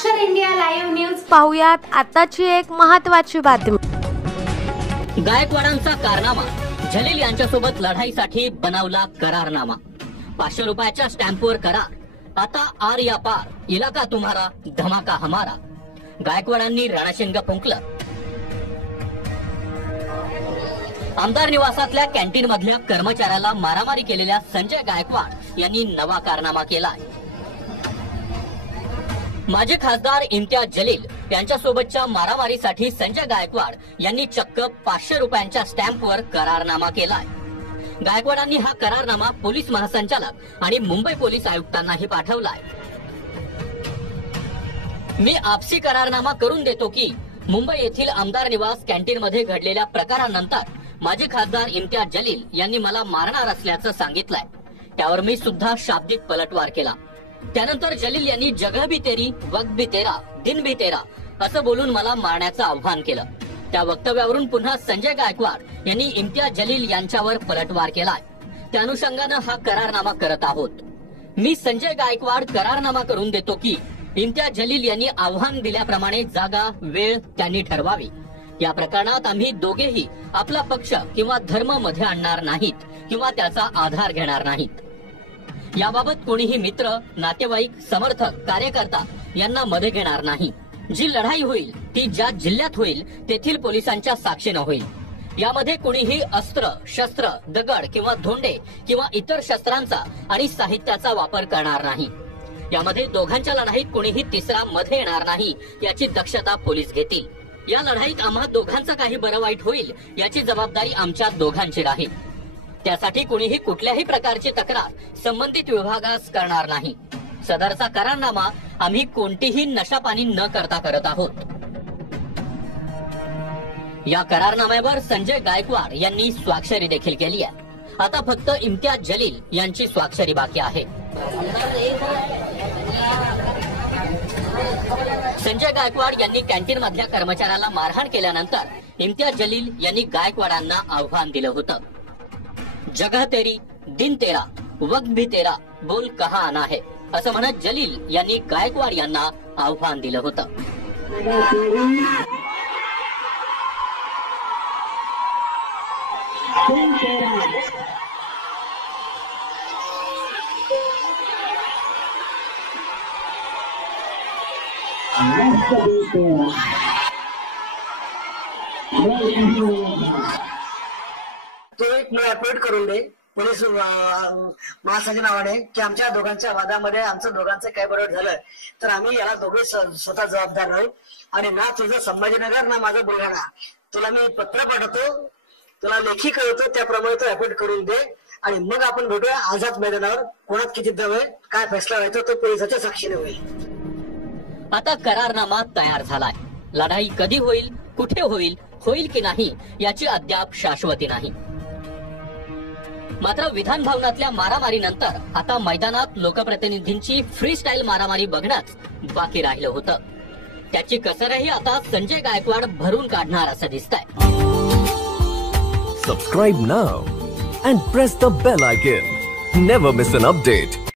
साक्षर India live news पाहुयात आताची एक महत्त्वाची बातमी। गायकवाडांचा कारनामा, जलील यांच्यासोबत लढाईसाठी बनवला करारनामा। 500 रुपयाच्या स्टॅम्पवर करार, आता आर या पार, इलाका तुम्हारा धमाका हमारा। गायकवाडांनी रणशिंग फुंकलं। आमदार निवासातल्या कॅन्टीन मधल्या कर्मचाऱ्याला मारामारी केलेल्या संजय गायकवाड यांनी नवा कारनामा केलाय। माजी खासदार इम्तियाज जलील यांच्यासोबतच्या मारामारीसाठी संजय गायकवाड यांनी चक्क 500 रुपयांच्या स्टॅम्पवर करारनामा केलाय। गायकवाडांनी हा करारनामा पोलीस महासंचालक आणि मुंबई पोलीस आयुक्तांनाही पाठवलाय। मी आपसी करारनामा करून देतो की मुंबई येथील आमदार निवास कॅन्टीन मध्ये घडलेल्या प्रकारानंतर माजी खासदार इम्तियाज जलील यांनी मला मारणार असल्याचं सांगितलंय। त्यावर मी सुद्धा शाब्दिक पलटवार केला। त्यानंतर जलील यांनी जगह भी तेरी, वक्त भी तेरा, दिन भी तेरा असं बोलून मला मारण्याचं आव्हान केलं। त्या वक्तव्यावरून पुन्हा संजय गायकवाड यांनी इम्तियाज जलील यांच्यावर पलटवार केलाय। त्या अनुषंगानं हा करारनामा करत आहोत। मी संजय गायकवाड करारनामा करून देतो की इम्तियाज जलील यांनी आव्हान दिल्याप्रमाणे जागा वेळ त्यांनी ठरवावी। या प्रकरणात आम्ही दोघेही आपला पक्ष किंवा धर्म मध्ये आणणार नाहीत किंवा त्याचा आधार घेणार नाहीत। याबाबत कोणीही मित्र, नातेवाईक, समर्थक, कार्यकर्ता यांना मध्ये घेणार नाही। जी लढाई होईल ती ज्या जिल्ह्यात होईल तेथील पोलिसांच्या साक्षीनं होईल। यामध्ये कोणीही अस्त्र, शस्त्र, दगड किंवा धोंडे किंवा इतर शस्त्रांचा आणि साहित्याचा वापर करणार नाही। यामध्ये दोघांच्या लढाईत कोणीही तिसरा मध्ये येणार नाही याची दक्षता पोलीस घेतील। या लढाईत आम्हा दोघांचं काही बरं वाईट होईल याची जबाबदारी आमच्या दोघांची राहील। त्यासाठी कोणीही कुठल्याही प्रकारची तक्रार संबंधित विभागास करणार नाही। सदरचा करारनामा आम्ही कोणतीही नशापानी न करता करत आहोत। या करारनाम्यावर संजय गायकवाड यांनी स्वाक्षरी देखील केली आहे। आता फक्त इम्तियाज जलील यांची स्वाक्षरी बाकी आहे। संजय गायकवाड यांनी कॅन्टीन मधल्या कर्मचाऱ्याला मारहाण केल्यानंतर इम्तियाज जलील यांनी गायकवाडांना आव्हान दिलं होतं। जगह तेरी, दिन तेरा, वक्त भी तेरा, बोल कहां आना है असं म्हणत जलील यांनी गायकवाड यांना आव्हान दिलं होतं। तो एक अपलोड करून दे पोलीस महासंचालक नावाने की आमच्या दोघांच्या वादामध्ये आमचं दोघांचं काय बरोबर झालं तर आम्ही याला दोघे स्वतः जबाबदार राहू। आणि ना तुझं संभाजीनगर ना माझा बुलढाणा, तुला मी पत्र पाठवतो, तुला लेखी कळवतो, त्याप्रमाणे तो अपलोड करून दे आणि मग आपण भेटूया आझाद मैदानावर। कोणात किती दम आहे, काय फैसला व्हायचा तो पोलिसाच्या साक्षीने होईल। आता करारनामा तयार झालाय। लढाई कधी होईल, कुठे होईल, होईल की नाही याची अद्याप शाश्वती नाही। मात्र विधान भवनातल्या मारामारीनंतर आता मैदानात लोकप्रतिनिधींची फ्री स्टाईल मारामारी बघणंच बाकी राहिलं होतं। त्याची कसरही आता संजय गायकवाड भरून काढणार असं दिसतंय। Subscribe now and press the bell icon. Never miss an update.